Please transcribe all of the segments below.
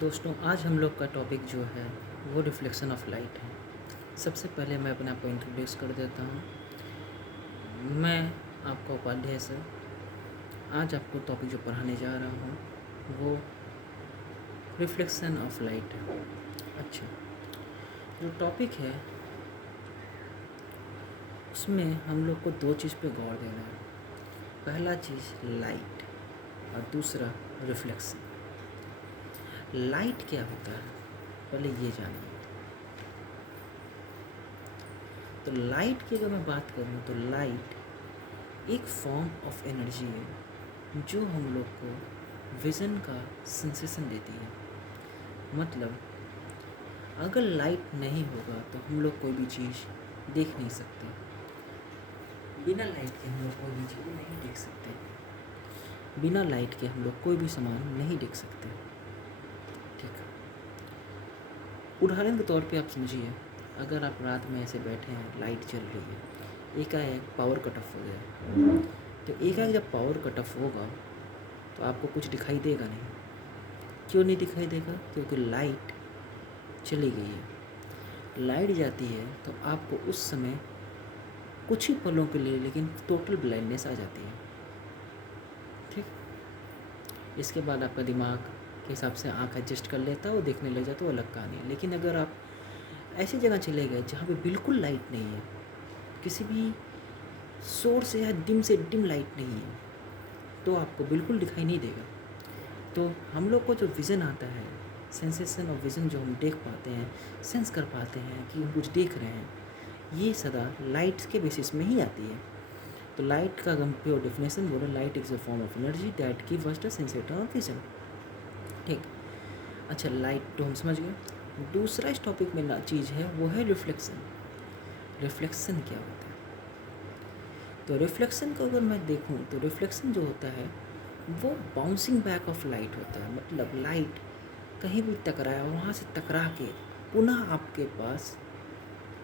दोस्तों आज हम लोग का टॉपिक जो है वो रिफ्लेक्शन ऑफ लाइट है। सबसे पहले मैं अपने आप को इंट्रोड्यूस कर देता हूँ। मैं आपका उपाध्याय सर आज आपको टॉपिक जो पढ़ाने जा रहा हूँ वो रिफ्लेक्शन ऑफ लाइट है। अच्छा, जो टॉपिक है उसमें हम लोग को दो चीज़ पे गौर देना है। पहला चीज़ लाइट और दूसरा रिफ्लेक्शन। लाइट क्या होता है पहले ये जानिए। तो लाइट की अगर मैं बात करूँ तो लाइट एक फॉर्म ऑफ एनर्जी है जो हम लोग को विज़न का सेंसेशन देती है। मतलब अगर लाइट नहीं होगा तो हम लोग कोई भी चीज़ देख नहीं सकते। बिना लाइट के हम लोग कोई भी चीज़ नहीं देख सकते। बिना लाइट के हम लोग कोई भी सामान नहीं देख सकते। ठीक है, उदाहरण के तौर पे आप समझिए, अगर आप रात में ऐसे बैठे हैं, लाइट चल रही है, एकाएक पावर कट ऑफ हो गया, तो एकाएक जब पावर कट ऑफ होगा तो आपको कुछ दिखाई देगा नहीं। क्यों नहीं दिखाई देगा? क्योंकि लाइट चली गई है। लाइट जाती है तो आपको उस समय कुछ ही पलों के लिए लेकिन टोटल ब्लाइंडनेस आ जाती है। ठीक, इसके बाद आपका दिमाग के हिसाब से आँख एडजस्ट कर लेता है, वो देखने लग जाता है, वो अलग कहानी है। लेकिन अगर आप ऐसी जगह चले गए जहाँ पे बिल्कुल लाइट नहीं है, किसी भी सोर्स या डिम से डिम लाइट नहीं है, तो आपको बिल्कुल दिखाई नहीं देगा। तो हम लोग को जो विज़न आता है, सेंसेशन ऑफ विज़न, जो हम देख पाते हैं, सेंस कर पाते हैं कि हम कुछ देख रहे हैं, ये सदा लाइट्स के बेसिस में ही आती है। तो लाइट का हम प्योर डेफिनेशन बोले, light is a form of energy that give us the sensation of vision. ठीक, अच्छा, लाइट तो हम समझ गए। दूसरा इस टॉपिक में ना चीज़ है वो है रिफ्लेक्शन। रिफ्लेक्शन क्या होता है? तो रिफ्लेक्शन को अगर मैं देखूं तो रिफ्लेक्शन जो होता है वो बाउंसिंग बैक ऑफ लाइट होता है। मतलब लाइट कहीं भी टकराया, वहाँ से टकरा के पुनः आपके पास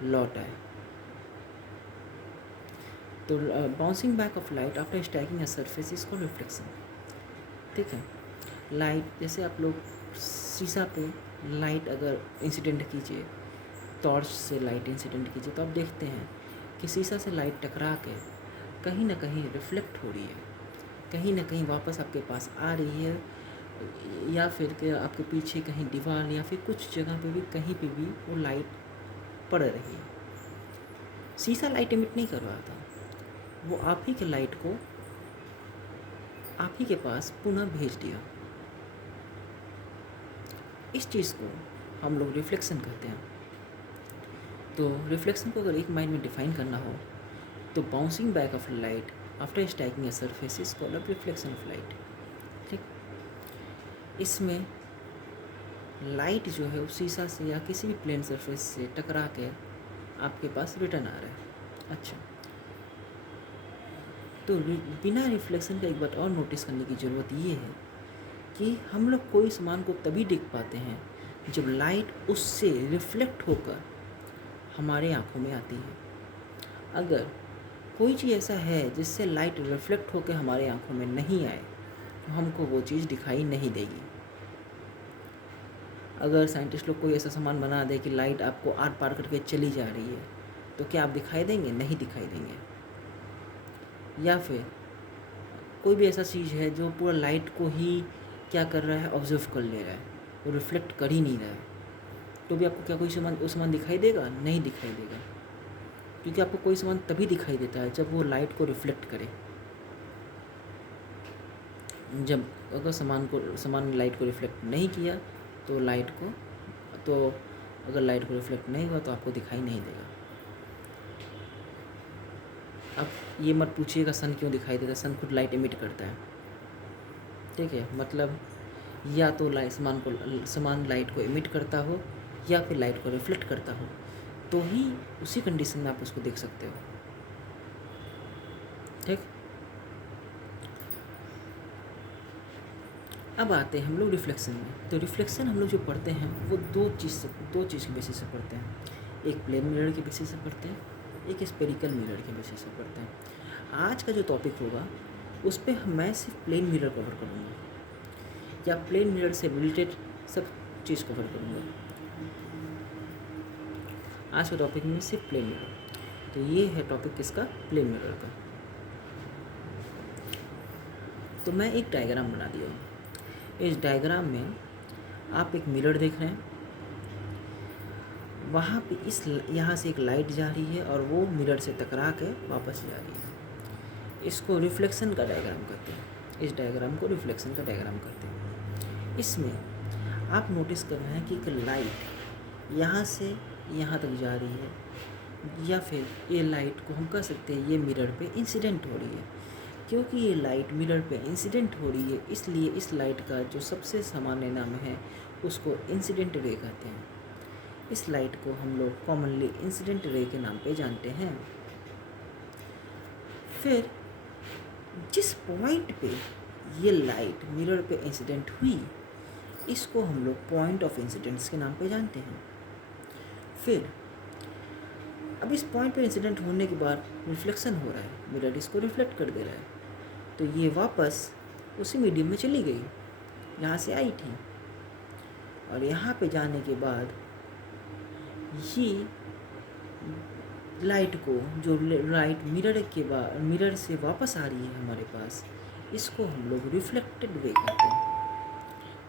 लौट आए। तो bouncing back of light after striking a surface is called reflection. ठीक है, लाइट जैसे आप लोग शीशा पे लाइट अगर इंसिडेंट कीजिए, टॉर्च से लाइट इंसिडेंट कीजिए, तो आप देखते हैं कि शीशा से लाइट टकरा के कहीं ना कहीं रिफ्लेक्ट हो रही है, कहीं ना कहीं वापस आपके पास आ रही है, या फिर कि आपके पीछे कहीं दीवार या फिर कुछ जगह पे भी कहीं पे भी वो लाइट पड़ रही है। शीशा लाइट इमिट नहीं कर रहा था, वो आप ही के लाइट को आप ही के पास पुनः भेज दिया। इस चीज़ को हम लोग रिफ्लेक्शन कहते हैं। तो रिफ्लेक्शन को अगर एक माइंड में डिफाइन करना हो तो bouncing back of light after striking a surface is called a reflection of light. ठीक, इसमें लाइट जो है उस शीशा से या किसी भी प्लेन सरफेस से टकरा के आपके पास रिटर्न आ रहा है। अच्छा, तो बिना रिफ्लेक्शन का एक बात और नोटिस करने की ज़रूरत ये है कि हम लोग कोई सामान को तभी देख पाते हैं जब लाइट उससे रिफ्लेक्ट होकर हमारे आँखों में आती है। अगर कोई चीज़ ऐसा है जिससे लाइट रिफ्लेक्ट होकर हमारे आँखों में नहीं आए तो हमको वो चीज़ दिखाई नहीं देगी। अगर साइंटिस्ट लोग कोई ऐसा सामान बना दे कि लाइट आपको आर पार करके चली जा रही है, तो क्या आप दिखाई देंगे? नहीं दिखाई देंगे। या फिर कोई भी ऐसा चीज़ है जो पूरा लाइट को ही क्या कर रहा है, ऑब्जर्व कर ले रहा है, वो रिफ्लेक्ट कर ही नहीं रहा है, तो भी आपको क्या कोई सामान दिखाई देगा? नहीं दिखाई देगा। क्योंकि आपको कोई सामान तभी दिखाई देता है जब वो लाइट को रिफ्लेक्ट करे। जब अगर सामान लाइट को रिफ्लेक्ट नहीं किया तो अगर लाइट को रिफ्लेक्ट नहीं हुआ तो आपको दिखाई नहीं देगा। अब ये मत पूछिएगा सन क्यों दिखाई देता है, सन खुद लाइट एमिट करता है। ठीक है, मतलब या तो सामान लाइट को एमिट करता हो या फिर लाइट को रिफ्लेक्ट करता हो, तो ही उसी कंडीशन में आप उसको देख सकते हो। ठीक, अब आते हैं हम लोग रिफ्लेक्शन में। तो रिफ्लेक्शन हम लोग जो पढ़ते हैं वो दो चीज़ के बेसिस से पढ़ते हैं। एक प्लेन मिरर के बेसिस से पढ़ते हैं, एक स्पेरिकल मिरर के बेसिस से पढ़ते हैं। आज का जो टॉपिक होगा उस पर मैं सिर्फ प्लेन मिरर कवर करूँगा, या प्लेन मिरर से रिलेटेड सब चीज़ कवर करूँगा। आज के टॉपिक में सिर्फ प्लेन मिरर। तो ये है टॉपिक किसका, प्लेन मिरर का। तो मैं एक डायग्राम बना दिया हूँ। इस डायग्राम में आप एक मिरर देख रहे हैं, वहाँ पे यहाँ से एक लाइट जा रही है और वो मिरर से टकरा के वापस जा रही है। इसको रिफ्लेक्शन का डायग्राम कहते हैं। इस डायग्राम को रिफ्लेक्शन का डायग्राम कहते हैं। इसमें आप नोटिस करना है कि एक लाइट यहाँ से यहाँ तक जा रही है, या फिर ये लाइट को हम कह सकते हैं ये मिरर पे इंसिडेंट हो रही है। क्योंकि ये लाइट मिरर पे इंसिडेंट हो रही है, इसलिए इस लाइट का जो सबसे सामान्य नाम है उसको इंसिडेंट रे कहते हैं। इस लाइट को हम लोग कॉमनली इंसिडेंट रे के नाम पे जानते हैं। फिर जिस पॉइंट पे ये लाइट मिरर पे इंसिडेंट हुई, इसको हम लोग पॉइंट ऑफ इंसिडेंस के नाम पे जानते हैं। फिर अब इस पॉइंट पे इंसिडेंट होने के बाद रिफ्लेक्शन हो रहा है, मिरर इसको रिफ्लेक्ट कर दे रहा है, तो ये वापस उसी मीडियम में चली गई, यहाँ से आई थी, और यहाँ पे जाने के बाद ये लाइट को, जो लाइट मिरर से वापस आ रही है हमारे पास, इसको हम लोग रिफ्लेक्टेड रे कहते हैं।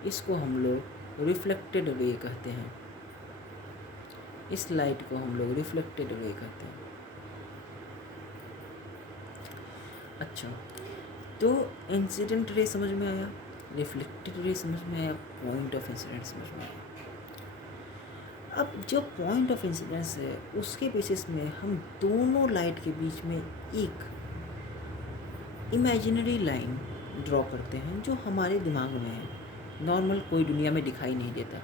इसको हम लोग रिफ्लेक्टेड रे कहते हैं। इस लाइट को हम लोग रिफ्लेक्टेड रे कहते हैं। अच्छा, तो इंसिडेंट रे समझ में आया, रिफ्लेक्टेड रे समझ में आया, पॉइंट ऑफ इंसिडेंस समझ में आया। अब जो पॉइंट ऑफ इंसिडेंस है उसके बेसिस में हम दोनों लाइट के बीच में एक इमेजिनरी लाइन ड्रॉ करते हैं जो हमारे दिमाग में है, नॉर्मल कोई दुनिया में दिखाई नहीं देता।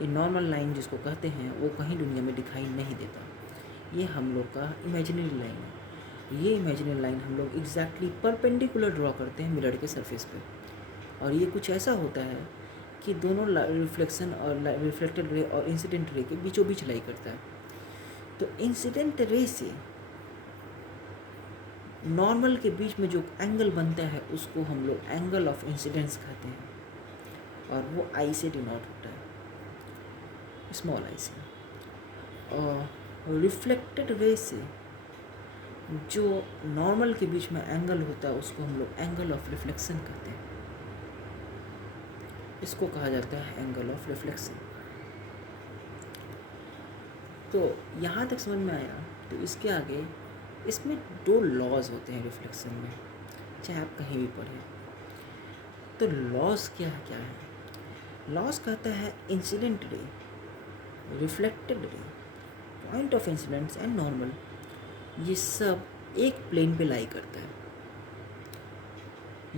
ये नॉर्मल लाइन जिसको कहते हैं वो कहीं दुनिया में दिखाई नहीं देता। ये हम लोग का इमेजिनरी लाइन है। ये इमेजिनरी लाइन हम लोग एग्जैक्टली परपेंडिकुलर ड्रॉ करते हैं मिरर के सरफेस पे, और ये कुछ ऐसा होता है कि दोनों रिफ्लेक्शन और रिफ्लेक्टेड रे और इंसिडेंट रे के बीचों बीच लाई करता है। तो इंसिडेंट रे से नॉर्मल के बीच में जो एंगल बनता है उसको हम लोग एंगल ऑफ इंसिडेंस कहते हैं, और वो आई से डिनोट होता है, स्मॉल आई से। और रिफ्लेक्टेड रे से जो नॉर्मल के बीच में एंगल होता है उसको हम लोग एंगल ऑफ रिफ्लेक्शन कहते हैं। इसको कहा जाता है एंगल ऑफ रिफ्लेक्शन। तो यहाँ तक समझ में आया। तो इसके आगे इसमें दो लॉज होते हैं रिफ्लेक्शन में, चाहे आप कहीं भी पढ़ें। तो लॉज क्या है? लॉज कहता है incident ray, reflected ray, point of incidence and normal, ये सब एक प्लेन पे लाई करता है।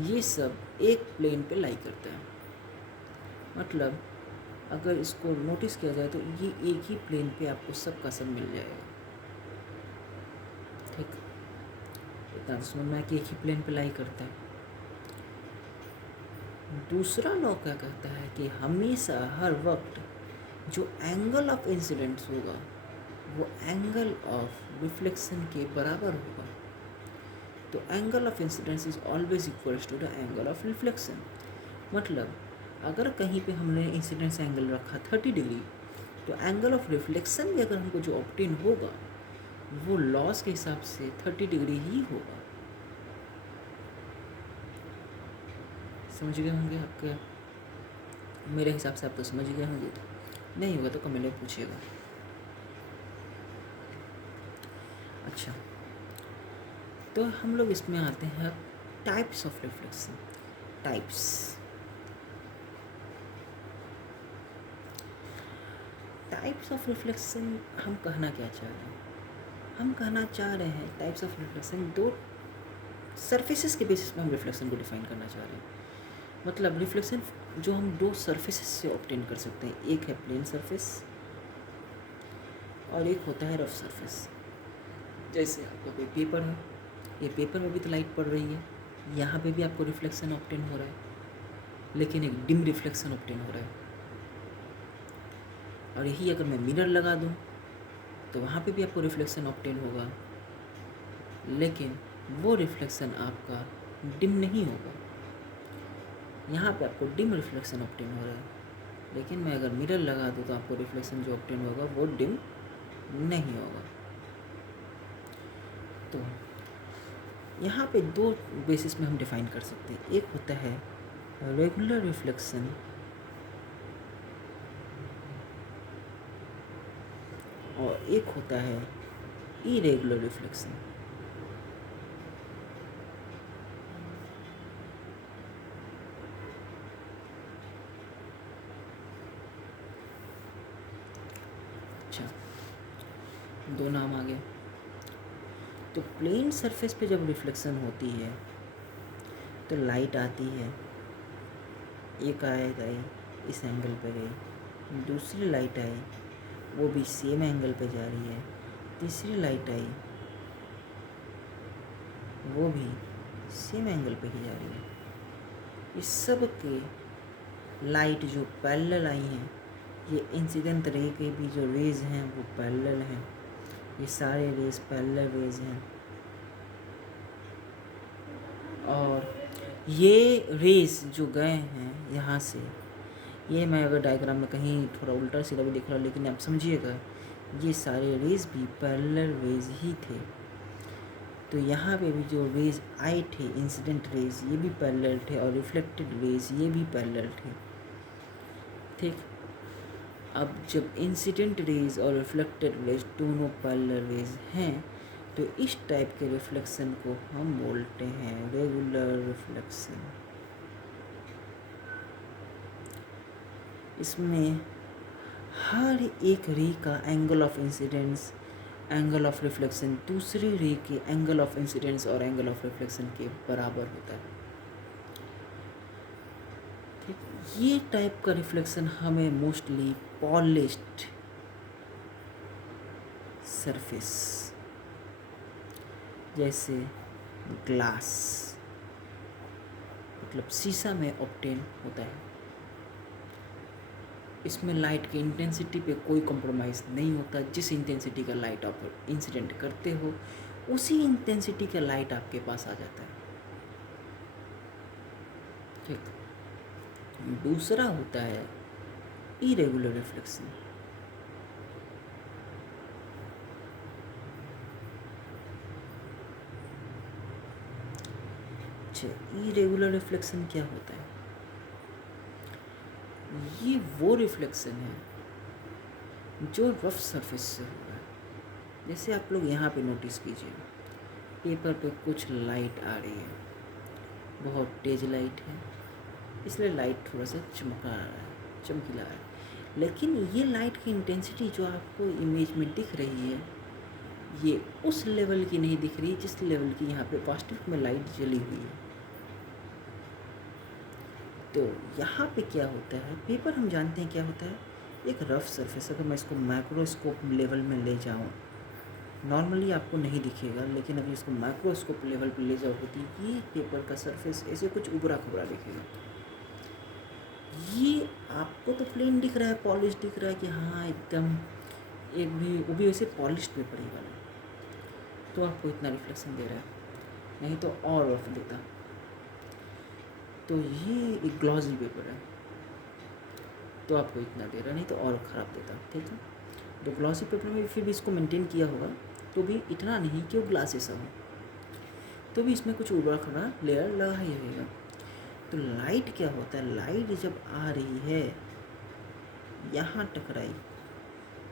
ये सब एक प्लेन पे लाई करता है। मतलब अगर इसको नोटिस किया जाए तो ये एक ही प्लेन पे आपको सब का सब मिल जाएगा। ठीक, इतना समझ में कि एक ही प्लेन पे लाई करता है। दूसरा लॉ क्या कहता है कि हमेशा हर वक्त जो एंगल ऑफ इंसिडेंस होगा वो एंगल ऑफ रिफ्लेक्शन के बराबर होगा। तो angle of incidence is always equals to the angle of reflection. मतलब अगर कहीं पे हमने इंसिडेंस एंगल रखा 30 डिग्री, तो एंगल ऑफ रिफ्लेक्शन भी अगर हमको जो ऑब्टेन होगा वो लॉस के हिसाब से 30 डिग्री ही होगा। समझ गए होंगे आपके, मेरे हिसाब से आप तो समझ गए होंगे, नहीं होगा तो कमेंट में पूछिएगा। अच्छा, तो हम लोग इसमें आते हैं types of reflection. Types of reflection हम कहना क्या चाह रहे हैं? हम कहना चाह रहे हैं टाइप्स ऑफ रिफ्लेक्शन, दो सरफेसेस के बेसिस पे हम रिफ्लेक्शन को डिफाइन करना चाह रहे हैं। मतलब रिफ्लेक्शन जो हम दो सरफेसेस से ऑब्टेन कर सकते हैं, एक है प्लेन सरफेस और एक होता है रफ सरफेस। जैसे आपका कोई पेपर है, ये पेपर में भी तो लाइट पड़ रही है, यहाँ पे भी आपको रिफ्लेक्शन ऑब्टेन हो रहा है, लेकिन एक डिम रिफ्लेक्शन ऑब्टेन हो रहा है। और यही अगर मैं मिरर लगा दूँ तो वहाँ पे भी आपको रिफ्लेक्शन ऑब्टेन होगा, लेकिन वो रिफ्लेक्शन आपका डिम नहीं होगा। यहाँ पे आपको डिम रिफ्लेक्शन ऑब्टेन हो रहा है, लेकिन मैं अगर मिरर लगा दूँ तो आपको रिफ्लेक्शन जो ऑब्टेन होगा वो डिम नहीं होगा। तो यहाँ पे दो बेसिस में हम डिफाइन कर सकते हैं, एक होता है रेगुलर रिफ्लेक्शन और एक होता है इरेगुलर रिफ्लेक्शन। अच्छा, दो नाम आ गए। तो प्लेन सरफेस पे जब रिफ्लेक्शन होती है तो लाइट आती है, एक आयत आई इस एंगल पे गई, दूसरी लाइट आई वो भी सेम एंगल पे जा रही है, तीसरी लाइट आई वो भी सेम एंगल पे ही जा रही है। इस सब के लाइट जो पैरेलल आई हैं, ये इंसिडेंट रे के भी जो रेज हैं वो पैरेलल हैं, ये सारे रेज पैरेलल रेज हैं। और ये रेज जो गए हैं यहाँ से, ये मैं अगर डायग्राम में कहीं थोड़ा उल्टा सीधा भी दिख रहा, लेकिन आप समझिएगा ये सारे रेज भी पैरेलल रेज ही थे। तो यहाँ पे भी जो रेज आए थे इंसिडेंट रेज, ये भी पैरेलल थे, और रिफ्लेक्टेड रेज ये भी पैरेलल थे। ठीक, अब जब इंसिडेंट रेज और रिफ्लेक्टेड रेज दोनों पैरेलल रेज हैं तो इस टाइप के रिफ्लेक्शन को हम बोलते हैं रेगुलर रिफ्लेक्शन। इसमें हर एक रे का angle of incidence, angle of reflection दूसरे रे के एंगल ऑफ इंसिडेंस और एंगल ऑफ रिफ्लेक्शन के बराबर होता है। ठीक, ये टाइप का रिफ्लेक्शन हमें मोस्टली पॉलिश्ड सरफेस जैसे ग्लास, मतलब शीशा में ऑब्टेन होता है। इसमें लाइट की इंटेंसिटी पे कोई कॉम्प्रोमाइज़ नहीं होता। जिस इंटेंसिटी का लाइट आप इंसिडेंट करते हो उसी इंटेंसिटी का लाइट आपके पास आ जाता है। ठीक, दूसरा होता है इरेगुलर रिफ्लेक्शन। अच्छा, इरेगुलर रिफ्लेक्शन क्या होता है? ये वो रिफ्लेक्शन है जो रफ सरफेस से हो रहा है। जैसे आप लोग यहाँ पे नोटिस कीजिए, पेपर पे कुछ लाइट आ रही है, बहुत तेज लाइट है, इसलिए लाइट थोड़ा सा चमका रहा है, चमकीला है। लेकिन ये लाइट की इंटेंसिटी जो आपको इमेज में दिख रही है, ये उस लेवल की नहीं दिख रही जिस लेवल की यहाँ पे वास्तविक में लाइट जली हुई है। तो यहाँ पे क्या होता है, पेपर हम जानते हैं क्या होता है, एक रफ सरफेस। अगर मैं इसको माइक्रोस्कोप लेवल में ले जाऊँ, नॉर्मली आपको नहीं दिखेगा, लेकिन अभी इसको माइक्रोस्कोप लेवल पे ले जाओगे तो ये पेपर का सरफेस ऐसे कुछ उभरा खुबरा दिखेगा। ये आपको तो प्लेन दिख रहा है, पॉलिश दिख रहा है कि हाँ एकदम, एक भी वो भी वैसे पॉलिश पेपर ही वाला, तो आपको इतना रिफ्लेक्शन दे रहा है, नहीं तो और रफ देता। तो ये एक ग्लॉसी पेपर है तो आपको इतना दे रहा, नहीं तो और ख़राब देता। ठीक है, तो ग्लॉसी पेपर में फिर भी इसको मेंटेन किया होगा, तो भी इतना नहीं कि वो ग्लास जैसा हो, तो भी इसमें कुछ उबड़ा खबड़ा लेयर लगा ही रहेगा। तो लाइट क्या होता है, लाइट जब आ रही है यहाँ टकराई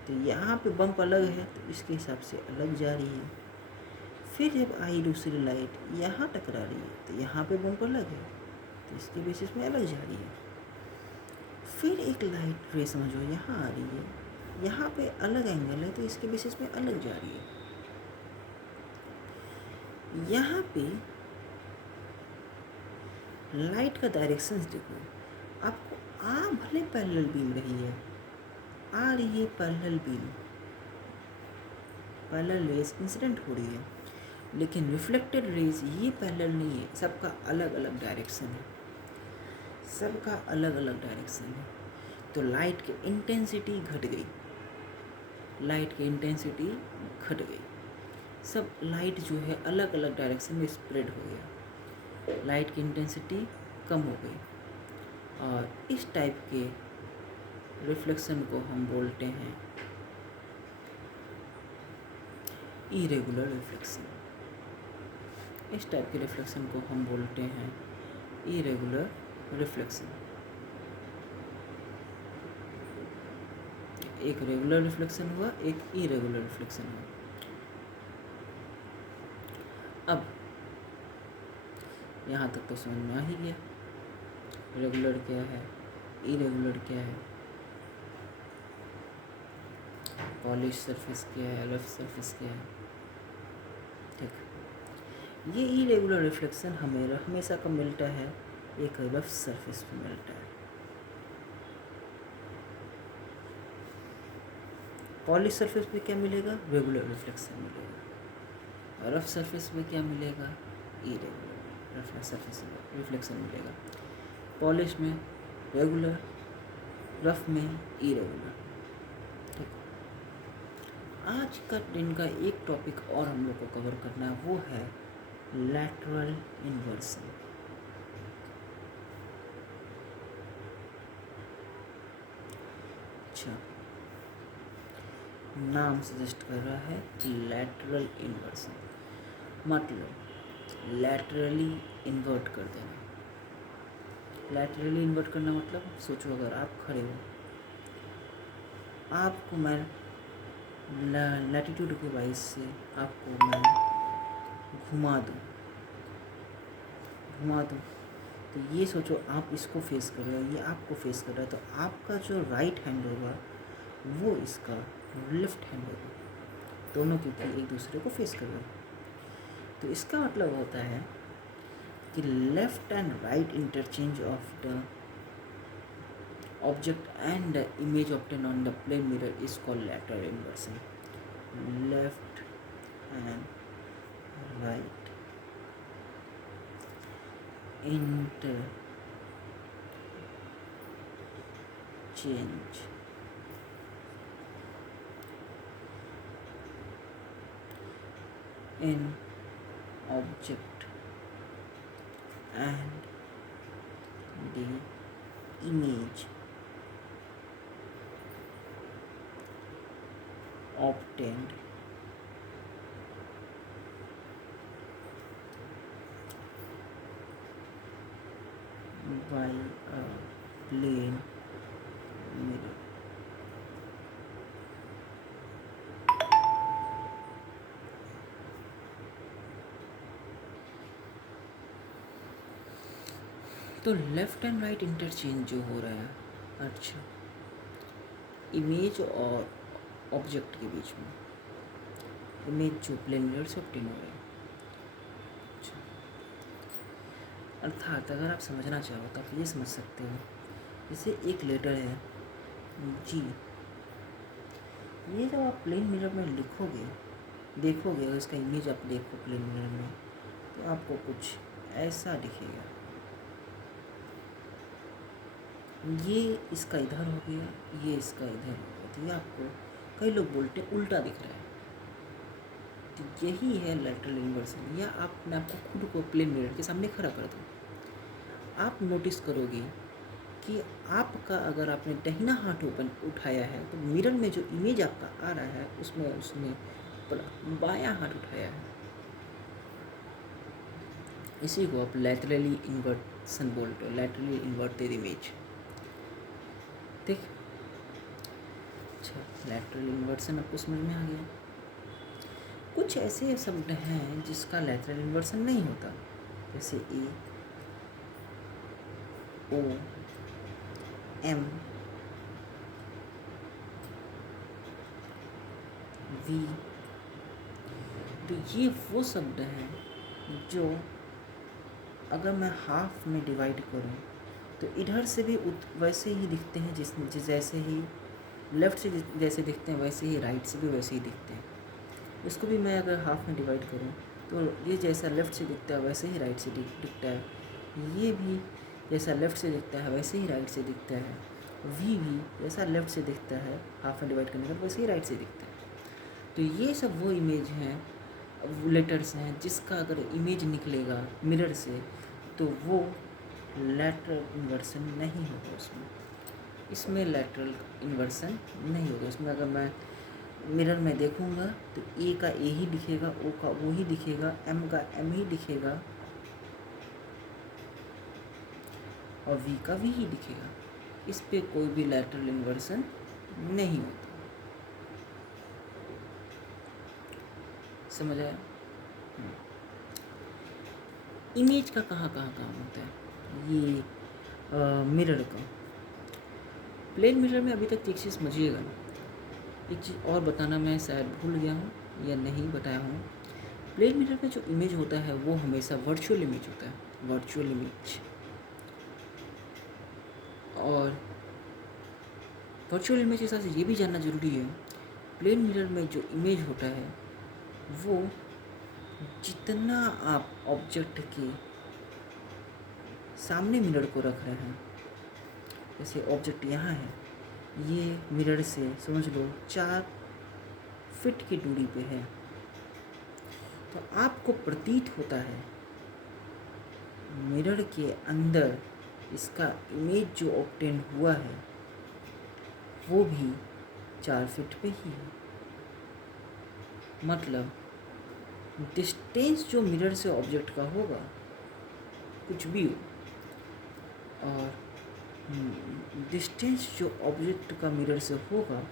तो यहाँ पे बम्प अलग है तो इसके हिसाब से अलग जा रही है। फिर जब आई दूसरी लाइट यहाँ टकरा रही है तो यहाँ पे बम्प अलग है तो इसके बेसिस में अलग जा रही है। फिर एक लाइट रे समझो यहाँ आ रही है, यहाँ पे अलग एंगल है तो इसके बेसिस में अलग जा रही है। यहाँ पे लाइट का डायरेक्शन देखो, आपको भले पैरेलल बीम रही है, आ रही है parallel beam, parallel raise incident हो रही है, लेकिन रिफ्लेक्टेड रेज ये पैरेलल नहीं है, सबका अलग अलग डायरेक्शन है, सबका अलग अलग डायरेक्शन है। तो लाइट की इंटेंसिटी घट गई, लाइट की इंटेंसिटी घट गई, सब लाइट जो है अलग अलग डायरेक्शन में स्प्रेड हो गया, लाइट की इंटेंसिटी कम हो गई। और इस टाइप के रिफ्लेक्शन को हम बोलते हैं इरेगुलर रिफ्लेक्शन। इस टाइप के रिफ्लेक्शन को हम बोलते हैं इरेगुलर रिफ्लेक्शन। एक रेगुलर रिफ्लेक्शन हुआ, एक इरेगुलर रिफ्लेक्शन हुआ। अब यहाँ तक तो समझ में आ ही गया रेगुलर क्या है, इरेगुलर क्या है, पॉलिश सरफेस क्या है, रफ सरफेस क्या है। ठीक, ये इरेगुलर रिफ्लेक्शन हमें हमेशा कब मिलता है, एक रफ सरफेस पे मिलता है। पॉलिश सरफेस पे क्या मिलेगा, रेगुलर रिफ्लेक्शन मिलेगा। रफ सरफेस पे क्या मिलेगा, इरेगुलर सरफेस रिफ्लेक्शन मिलेगा। पॉलिश में रेगुलर, रफ में इरेगुलर। ठीक, आज का दिन का एक टॉपिक और हम लोग को कवर करना है, वो है लैटरल इन्वर्सन। अच्छा, नाम सजेस्ट कर रहा है लैटरल इन्वर्सन, मतलब लैटरली इन्वर्ट कर देना। लैटरली इन्वर्ट करना मतलब सोचो, अगर आप खड़े हो, आपको मैं लैटिट्यूड के वाइज से आपको मैं घुमा दूँ, तो ये सोचो आप इसको फेस कर रहे हो, ये आपको फेस कर रहा है, तो आपका जो राइट हैंड होगा वो इसका लेफ्ट हैंड होगा, दोनों क्योंकि एक दूसरे को फेस कर रहे हैं। तो इसका मतलब होता है कि left and right interchange of the object and the image obtained on the plane mirror is called lateral inversion. Left and right interchange in object and the image obtained by a plane mirror. तो left and right interchange जो हो रहा है, अच्छा, image और object के बीच में, image जो प्लेन मिरर से ऑब्टेन हो रहा है। अच्छा, अर्थात अगर आप समझना चाहो तो आप ये समझ सकते हो, जैसे एक लेटर है जी, ये जब आप प्लेन मिरर में लिखोगे, देखोगे, अगर इसका इमेज आप देखो प्लेन मिरर में, तो आपको कुछ ऐसा दिखेगा। ये इसका इधर हो गया, ये इसका इधर हो गया, तो ये आपको कई लोग बोलते हैं उल्टा दिख रहा है। तो यही है लैटरल इन्वर्सन। या आप अपने आपको खुद को प्लेन मिरर के सामने खड़ा कर दो, आप नोटिस करोगे कि आपका, अगर आपने दाहिना हाथ ओपन उठाया है तो मिरर में जो इमेज आपका आ रहा है उसमें उसने बायां हाथ उठाया है। इसी को आप लैटरली इन्वर्सन बोलते हो, लैटरली इन्वर्टेड इमेज। ठीक, अच्छा, लैटरल इन्वर्सन आपको समझ में आ गया। कुछ ऐसे शब्द हैं जिसका लैटरल इन्वर्सन नहीं होता, जैसे ए, ओ, एम, वी। तो ये वो शब्द हैं जो अगर मैं हाफ में डिवाइड करूं तो इधर से भी वैसे ही दिखते हैं, जैसे ही लेफ़्ट से जैसे दिखते हैं वैसे ही राइट से भी वैसे ही दिखते हैं। इसको भी मैं अगर हाफ में डिवाइड करूं तो ये जैसा लेफ़्ट से दिखता है वैसे ही राइट से दिखता है। ये भी जैसा लेफ़्ट से दिखता है वैसे ही राइट से दिखता है। वी भी जैसा लेफ़्ट से दिखता है हाफ में डिवाइड करने का वैसे ही राइट से दिखता है। तो ये सब वो इमेज हैं, लेटर्स हैं, जिसका अगर इमेज निकलेगा मिरर से तो वो लैटरल इन्वर्सन नहीं होगा उसमें। इसमें लैटरल इन्वर्सन नहीं होगा। इसमें अगर मैं मिरर में देखूंगा तो ए का ए ही दिखेगा, ओ का ओ ही दिखेगा, एम का एम ही दिखेगा और वी का वी ही दिखेगा। इस पे कोई भी लैटरल इन्वर्सन नहीं होता। समझ आया? इमेज का कहाँ कहाँ काम होता है? ये मिरर का, प्लेन मिरर में अभी तक एक चीज़ समझिएगा। एक चीज़ और बताना मैं शायद भूल गया हूँ या नहीं बताया हूँ। प्लेन मिरर में जो इमेज होता है वो हमेशा वर्चुअल इमेज होता है, वर्चुअल इमेज। और वर्चुअल इमेज के साथ ये भी जानना ज़रूरी है, प्लेन मिरर में जो इमेज होता है वो जितना आप ऑब्जेक्ट के सामने मिरर को रख रहे हैं, जैसे ऑब्जेक्ट यहाँ है, ये मिरर से समझ लो 4 फीट की दूरी पे है, तो आपको प्रतीत होता है मिरर के अंदर इसका इमेज जो ऑब्टेन हुआ है वो भी 4 फीट पे ही है। मतलब डिस्टेंस जो मिरर से ऑब्जेक्ट का होगा, कुछ भी हो, और डिस्टेंस जो ऑब्जेक्ट का मिरर से होगा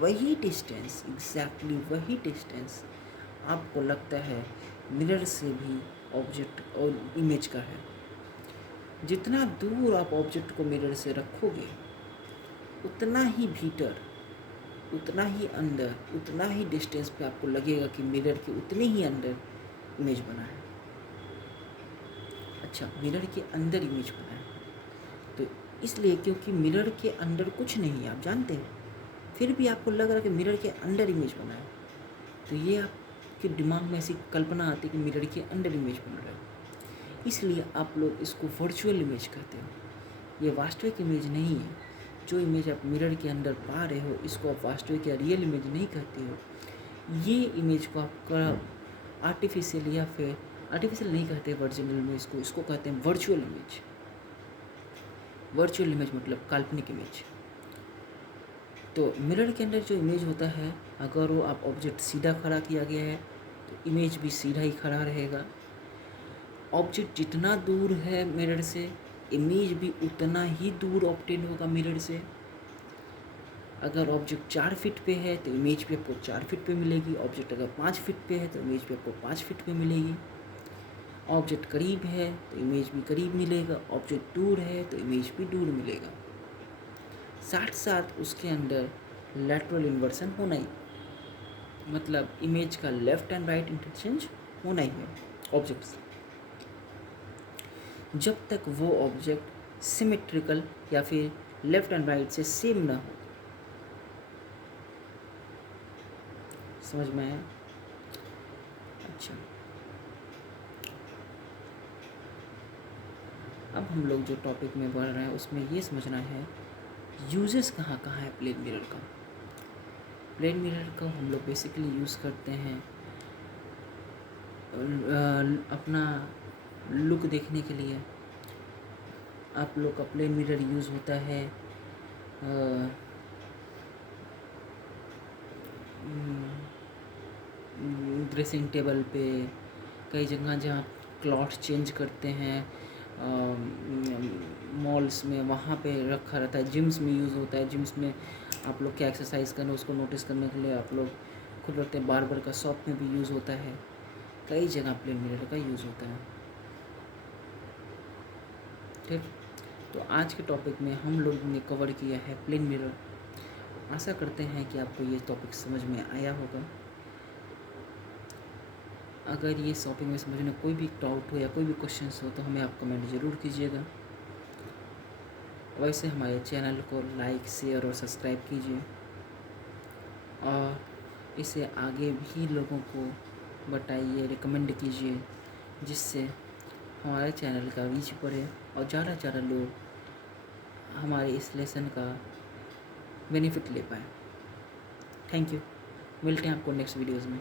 वही डिस्टेंस, एग्जैक्टली वही डिस्टेंस आपको लगता है मिरर से भी ऑब्जेक्ट और इमेज का है। जितना दूर आप ऑब्जेक्ट को मिरर से रखोगे उतना ही भीतर, उतना ही अंदर, उतना ही डिस्टेंस पे आपको लगेगा कि मिरर के उतने ही अंदर इमेज बना है। अच्छा, मिरर के अंदर इमेज बना है तो इसलिए क्योंकि मिरर के अंदर कुछ नहीं है, आप जानते हैं, फिर भी आपको लग रहा है कि मिरर के अंदर इमेज बना है, तो ये आपके दिमाग में ऐसी कल्पना आती है कि मिरर के अंदर इमेज बन रहा है। इसलिए आप लोग इसको वर्चुअल इमेज कहते हो। ये वास्तविक इमेज नहीं है। जो इमेज आप मिरर के अंदर पा रहे हो इसको आप वास्तविक या रियल इमेज नहीं कहते हो। ये इमेज को आप आर्टिफिशियल या फिर आर्टिफिशियल नहीं कहते ओरिजिनल में, इसको कहते हैं वर्चुअल इमेज। वर्चुअल इमेज मतलब काल्पनिक इमेज। तो मिरर के अंदर जो इमेज होता है, अगर वो आप ऑब्जेक्ट सीधा खड़ा किया गया है तो इमेज भी सीधा ही खड़ा रहेगा। ऑब्जेक्ट जितना दूर है मिरर से, इमेज भी उतना ही दूर ऑब्टेन होगा मिरर से। अगर ऑब्जेक्ट 4 फीट पे है तो इमेज भी आपको 4 फीट पे मिलेगी। ऑब्जेक्ट अगर 5 फीट पे है तो इमेज भी आपको 5 फीट पे मिलेगी। ऑब्जेक्ट करीब है तो इमेज भी करीब मिलेगा, ऑब्जेक्ट दूर है तो इमेज भी दूर मिलेगा। साथ साथ उसके अंदर लैटरल इन्वर्सन होना ही, मतलब इमेज का लेफ्ट एंड राइट इंटरचेंज होना ही है ऑब्जेक्ट से, जब तक वो ऑब्जेक्ट सिमेट्रिकल या फिर लेफ्ट एंड राइट से सेम ना हो। समझ में आया? अच्छा, अब हम लोग जो टॉपिक में बढ़ रहे हैं उसमें ये समझना है यूजेस कहाँ कहाँ है प्लेन मिरर का। प्लेन मिरर का हम लोग बेसिकली यूज़ करते हैं अपना लुक देखने के लिए। आप लोग का प्लेन मिरर यूज़ होता है ड्रेसिंग टेबल पे, कई जगह जहाँ क्लॉथ चेंज करते हैं, मॉल्स में वहाँ पे रखा रहता है। जिम्स में यूज़ होता है। जिम्स में आप लोग क्या एक्सरसाइज करना उसको नोटिस करने के लिए आप लोग खुद रखते हैं। बार्बर का शॉप में भी यूज़ होता है। कई जगह प्लेन मिरर का यूज़ होता है। ठीक, तो आज के टॉपिक में हम लोग ने कवर किया है प्लेन मिरर। आशा करते हैं कि आपको ये टॉपिक समझ में आया होगा। अगर ये टॉपिक में समझ में कोई भी डाउट हो या कोई भी क्वेश्चन हो तो हमें आप कमेंट ज़रूर कीजिएगा। वैसे हमारे चैनल को लाइक, शेयर और सब्सक्राइब कीजिए और इसे आगे भी लोगों को बताइए, रिकमेंड कीजिए, जिससे हमारे चैनल का रीच बढ़े और ज़्यादा से ज़्यादा लोग हमारे इस लेसन का बेनिफिट ले पाएँ। Thank you. मिलते हैं आपको नेक्स्ट वीडियोज़ में।